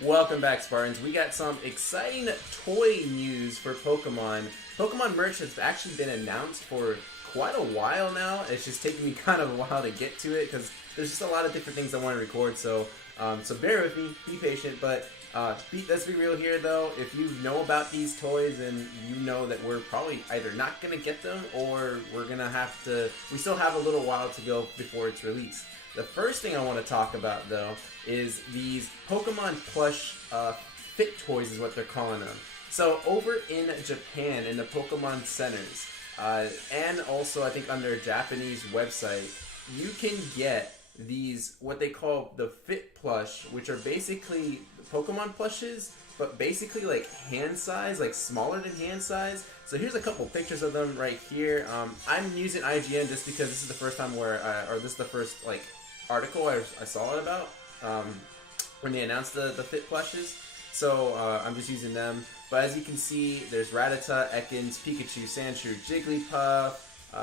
Welcome back, Spartans. We got some exciting toy news for Pokemon. Pokemon merch has actually been announced for quite a while now. It's just taking me kind of a while to get to it because there's just a lot of different things I want to record. So bear with me, be patient. But let's be real here, though. If you know about these toys and you know that we're probably either not gonna get them or we're gonna have to. We still have a little while to go before it's released. The first thing I want to talk about, though, is these Pokemon plush Fit toys is what they're calling them. So over in Japan, in the Pokemon centers, and also I think on their Japanese website, you can get these, what they call the Fit plush, which are basically Pokemon plushes, but basically like hand size, like smaller than hand size. So here's a couple pictures of them right here. I'm using IGN just because this is the first time or this is the first like article I saw it about when they announced the Fit plushes. So I'm just using them. But as you can see, there's Rattata, Ekans, Pikachu, Sandshrew, Jigglypuff.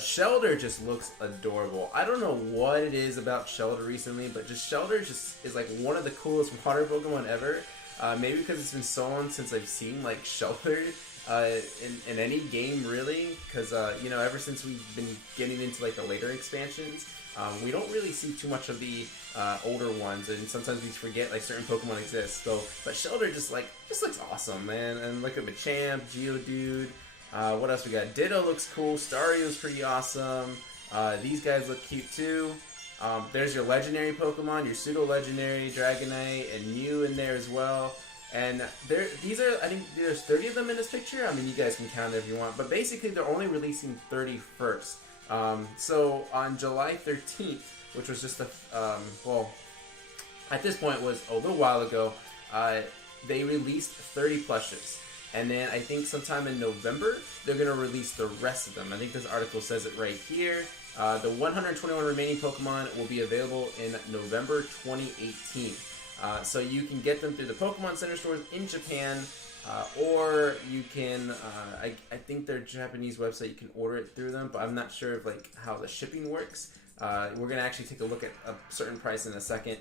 Shelter just looks adorable. I don't know what it is about Shelter recently, but just Shelter just is like one of the coolest water Pokemon ever. Maybe because it's been so long since I've seen like Shelter in any game really, because ever since we've been getting into like the later expansions, we don't really see too much of the older ones, and sometimes we forget like certain Pokemon exist. So, but Shelter just looks awesome, man. And look at Machamp, Geodude. What else we got? Ditto looks cool. Stario's pretty awesome. These guys look cute too. There's your legendary Pokemon, your pseudo-legendary Dragonite, and Mew in there as well. And I think there's 30 of them in this picture. I mean, you guys can count it if you want. But basically, they're only releasing 30 first. So on July 13th, which was just at this point was a little while ago, they released 30 plushes. And then I think sometime in November, they're going to release the rest of them. I think this article says it right here. The 121 remaining Pokemon will be available in November 2018. So you can get them through the Pokemon Center stores in Japan, or you can, I think their Japanese website, you can order it through them, but I'm not sure of like how the shipping works. We're going to actually take a look at a certain price in a second.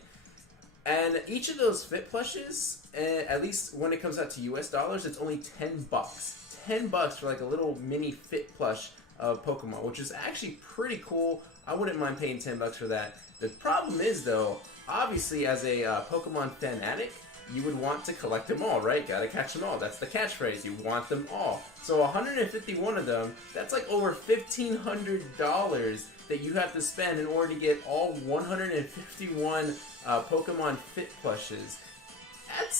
And each of those Fit plushes, at least when it comes out to US dollars, it's only $10. $10 for like a little mini Fit plush of Pokemon, which is actually pretty cool. I wouldn't mind paying $10 for that. The problem is, though, obviously as a Pokemon fanatic, you would want to collect them all, right? Gotta catch them all. That's the catchphrase. You want them all. So 151 of them, that's like over $1,500 that you have to spend in order to get all 151 Pokemon Fit plushes.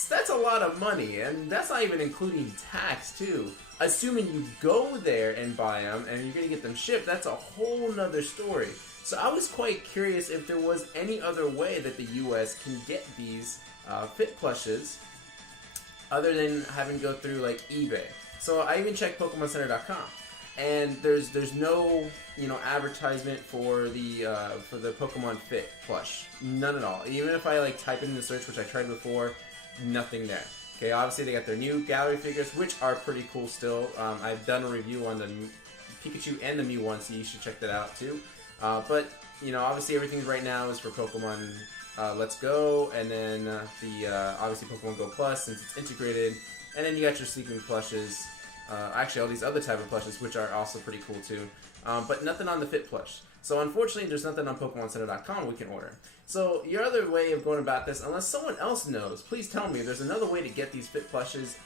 That's a lot of money, and that's not even including tax, too. Assuming you go there and buy them, and you're going to get them shipped, that's a whole nother story. So I was quite curious if there was any other way that the US can get these Fit plushes other than having to go through like eBay. So I even checked PokemonCenter.com, and there's no advertisement for the Pokemon Fit plush, none at all. Even if I like type it in the search, which I tried before, nothing there. Okay, obviously they got their new gallery figures, which are pretty cool still. I've done a review on the Pikachu and the Mew one, so you should check that out too. But obviously everything right now is for Pokemon Let's Go, and then obviously Pokemon Go Plus, since it's integrated, and then you got your sleeping plushes. Actually, all these other type of plushes, which are also pretty cool too. But nothing on the Fit plush. So unfortunately, there's nothing on PokemonCenter.com we can order. So your other way of going about this, unless someone else knows, please tell me. There's another way to get these Fit plushes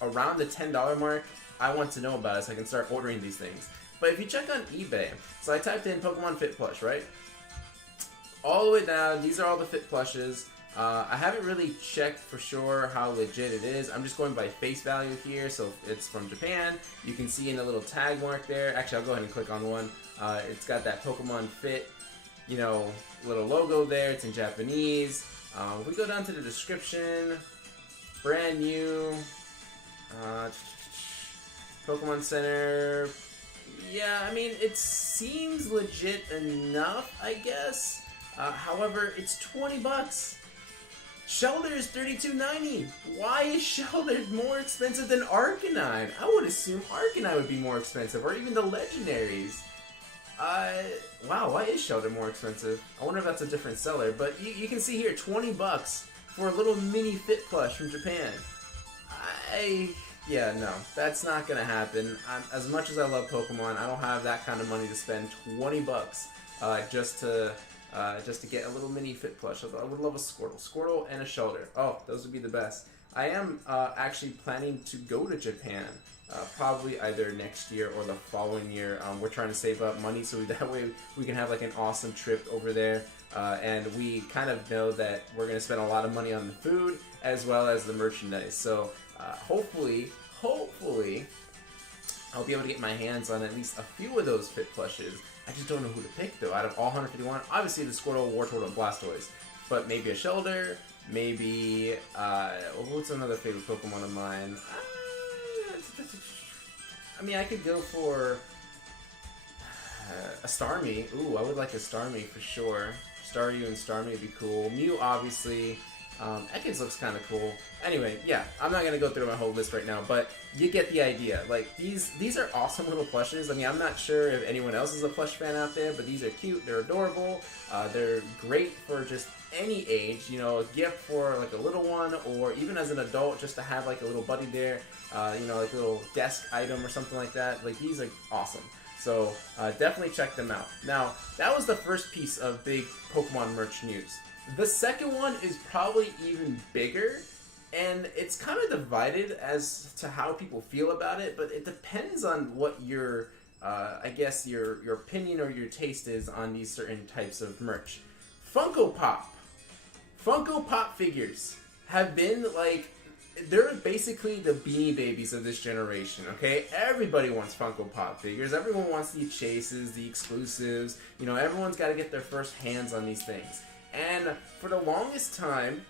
around the $10 mark. I want to know about it so I can start ordering these things. But if you check on eBay, so I typed in Pokemon Fit plush, right? All the way down, these are all the Fit plushes. I haven't really checked for sure how legit it is. I'm just going by face value here, so it's from Japan. You can see in a little tag mark there. Actually, I'll go ahead and click on one. It's got that Pokemon Fit, little logo there. It's in Japanese. If we go down to the description, brand new, Pokemon Center. Yeah, I mean, it seems legit enough, I guess. However, it's $20. Shelter is $32.90. Why is Shelter more expensive than Arcanine? I would assume Arcanine would be more expensive, or even the legendaries. Wow, why is Shelter more expensive? I wonder if that's a different seller. But you can see here, $20 for a little mini Fit plush from Japan. Yeah, no, that's not gonna happen. As much as I love Pokemon, I don't have that kind of money to spend 20 bucks just to get a little mini Fit plush. I would love a Squirtle, and a Shelter. Oh, those would be the best. I am actually planning to go to Japan, probably either next year or the following year. We're trying to save up money so that way we can have like an awesome trip over there. And we kind of know that we're going to spend a lot of money on the food as well as the merchandise. So hopefully, I'll be able to get my hands on at least a few of those Fit plushes. I just don't know who to pick though. Out of all 151, obviously the Squirtle, Wartortle, and Blastoise. But maybe a Shelter, maybe, what's another favorite Pokemon of mine? I mean, I could go for a Starmie. Ooh, I would like a Starmie for sure. Staryu and Starmie would be cool. Mew, obviously. Ekans looks kind of cool. Anyway, yeah, I'm not going to go through my whole list right now, but you get the idea. Like, these are awesome little plushes. I mean, I'm not sure if anyone else is a plush fan out there, but these are cute. They're adorable. They're great for just any age, you know, a gift for like a little one, or even as an adult, just to have like a little buddy there, you know, like a little desk item or something like that. Like, these are awesome. So definitely check them out. Now, that was the first piece of big Pokemon merch news. The second one is probably even bigger, and it's kind of divided as to how people feel about it, but it depends on what your, I guess, your opinion or your taste is on these certain types of merch. Funko Pop figures have been like, they're basically the Beanie Babies of this generation, okay? Everybody wants Funko Pop figures. Everyone wants the chases, the exclusives. You know, everyone's got to get their first hands on these things. And for the longest time,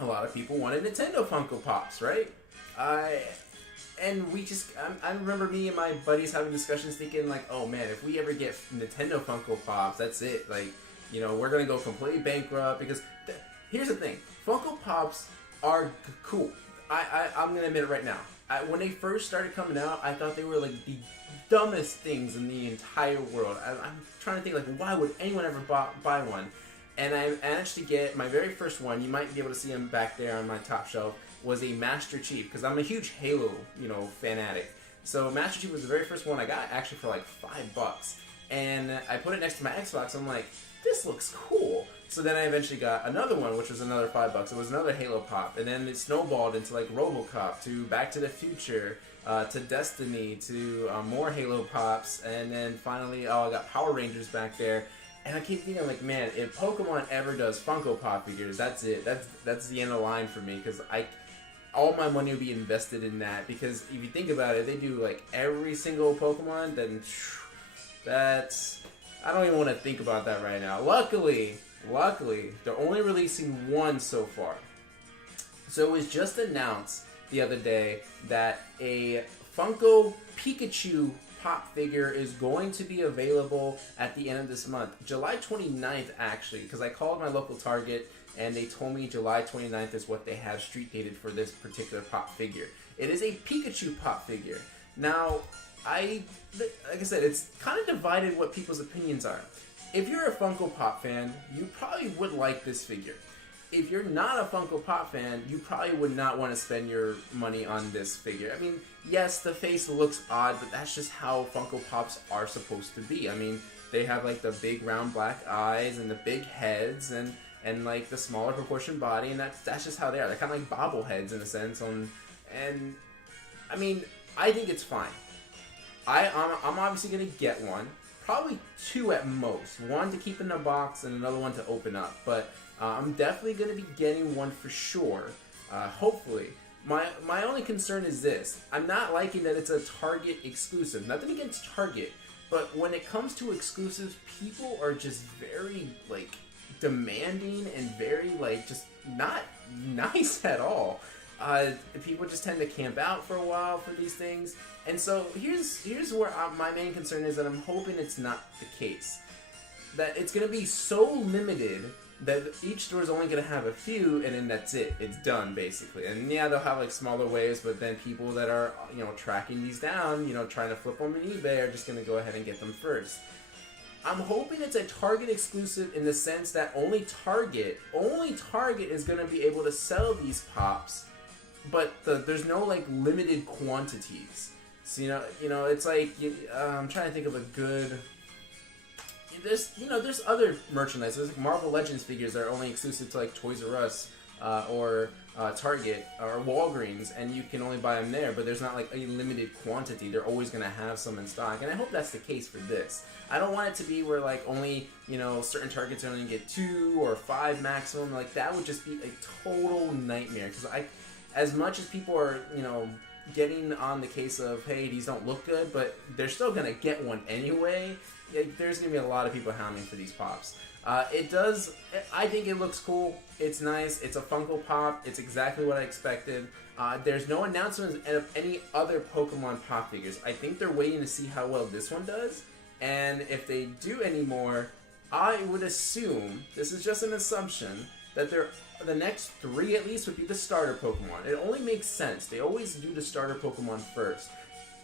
a lot of people wanted Nintendo Funko Pops, right? And I remember me and my buddies having discussions thinking like, oh man, if we ever get Nintendo Funko Pops, that's it. Like, you know, we're going to go completely bankrupt because here's the thing. Funko Pops are cool. I'm going to admit it right now. When they first started coming out, I thought they were like the dumbest things in the entire world. I'm trying to think like, why would anyone ever buy one? And I managed to get my very first one. You might be able to see him back there on my top shelf. Was a Master Chief, because I'm a huge Halo, you know, fanatic. So Master Chief was the very first one I got, actually for like $5. And I put it next to my Xbox. I'm like, this looks cool. So then I eventually got another one, which was another $5. It was another Halo Pop, and then it snowballed into like RoboCop, to Back to the Future, to Destiny, to more Halo Pops, and then finally, I got Power Rangers back there. And I keep thinking, like, man, if Pokemon ever does Funko Pop figures, that's it. That's the end of the line for me, because all my money would be invested in that. Because if you think about it, they do like every single Pokemon. Then I don't even want to think about that right now. Luckily, they're only releasing one so far. So it was just announced the other day that a Funko Pikachu Pop figure is going to be available at the end of this month. July 29th, actually, because I called my local Target and they told me July 29th is what they have street dated for this particular Pop figure. It is a Pikachu Pop figure. Now, like I said, it's kind of divided what people's opinions are. If you're a Funko Pop fan, you probably would like this figure. If you're not a Funko Pop fan, you probably would not want to spend your money on this figure. I mean, yes, the face looks odd, but that's just how Funko Pops are supposed to be. I mean, they have like the big round black eyes and the big heads and like the smaller proportion body, and that's just how they are. They're kind of like bobbleheads in a sense. And I mean, I think it's fine. I'm obviously gonna get one, probably two at most. One to keep in the box and another one to open up. But I'm definitely gonna be getting one for sure. Hopefully. My only concern is this. I'm not liking that it's a Target exclusive. Nothing against Target, but when it comes to exclusives, people are just very like demanding and very like just not nice at all. People just tend to camp out for a while for these things, and so here's where my main concern is, that I'm hoping it's not the case. That it's going to be so limited that each store is only going to have a few, and then that's it. It's done, basically. And yeah, they'll have like smaller waves, but then people that are, you know, tracking these down, you know, trying to flip them on eBay are just going to go ahead and get them first. I'm hoping it's a Target exclusive in the sense that only Target is going to be able to sell these pops, but there's no like limited quantities. So you know, it's like I'm trying to think of a good. There's other merchandise. There's like Marvel Legends figures that are only exclusive to like Toys R Us or Target or Walgreens, and you can only buy them there. But there's not like a limited quantity. They're always gonna have some in stock, and I hope that's the case for this. I don't want it to be where like only certain Targets only get 2 or 5 maximum. Like that would just be a total nightmare. Because as much as people are getting on the case of, hey, these don't look good, but they're still gonna get one anyway. There's gonna be a lot of people hounding for these pops. I think it looks cool. It's nice. It's a Funko Pop. It's exactly what I expected. There's no announcements of any other Pokemon Pop figures. I think they're waiting to see how well this one does. And if they do any more, I would assume, this is just an assumption, that the next 3 at least would be the starter Pokemon. It only makes sense. They always do the starter Pokemon first.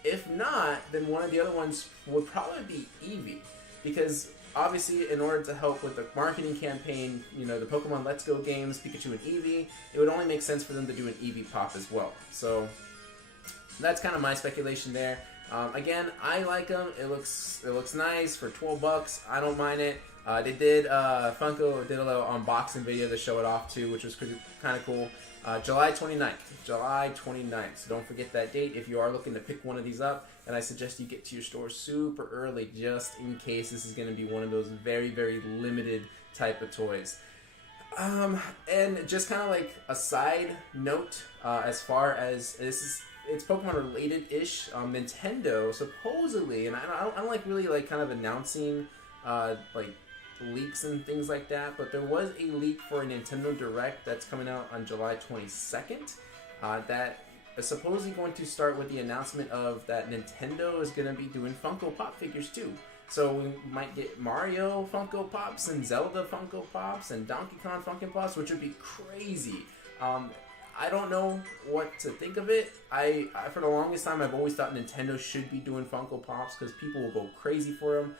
If not, then one of the other ones would probably be Eevee. Because obviously, in order to help with the marketing campaign, the Pokemon Let's Go games, Pikachu and Eevee, it would only make sense for them to do an Eevee pop as well. So that's kind of my speculation there. Again, I like them. It looks nice for $12. I don't mind it. Funko did a little unboxing video to show it off too, which was kind of cool. July 29th. So don't forget that date if you are looking to pick one of these up. And I suggest you get to your store super early just in case this is going to be one of those very, very limited type of toys. And just kind of like a side note, as far as it's Pokemon related-ish. Nintendo supposedly, and I don't like really like kind of announcing like leaks and things like that, but there was a leak for a Nintendo Direct that's coming out on July 22nd that is supposedly going to start with the announcement of that Nintendo is going to be doing Funko Pop figures too. So we might get Mario Funko Pops and Zelda Funko Pops and Donkey Kong Funko Pops, which would be crazy. I don't know what to think of it. I for the longest time, I've always thought Nintendo should be doing Funko Pops because people will go crazy for them.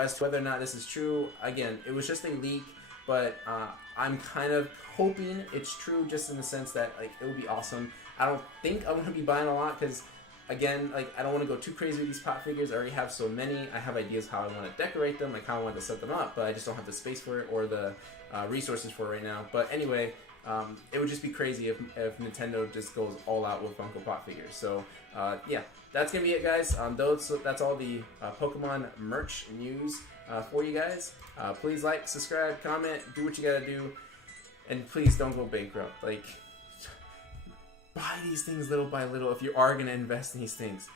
As to whether or not this is true, again, it was just a leak, but I'm kind of hoping it's true, just in the sense that like it would be awesome. I don't think I'm going to be buying a lot because, again, like I don't want to go too crazy with these pop figures. I already have so many. I have ideas how I want to decorate them, like how I want to set them up, but I just don't have the space for it or the resources for it right now. But anyway, it would just be crazy if Nintendo just goes all out with Funko Pop figures. So yeah, that's gonna be it, guys. That's all the Pokemon merch news for you guys. Please like, subscribe, comment, do what you gotta do, and please don't go bankrupt. Like, buy these things little by little if you are gonna invest in these things.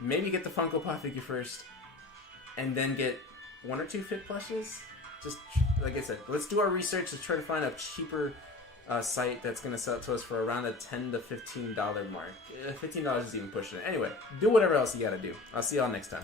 Maybe get the Funko Pop figure first, and then get 1 or 2 Fit Plushies. Just like I said, let's do our research to try to find a cheaper site that's going to sell it to us for around the $10 to $15 mark. $15 is even pushing it. Anyway, do whatever else you got to do. I'll see y'all next time.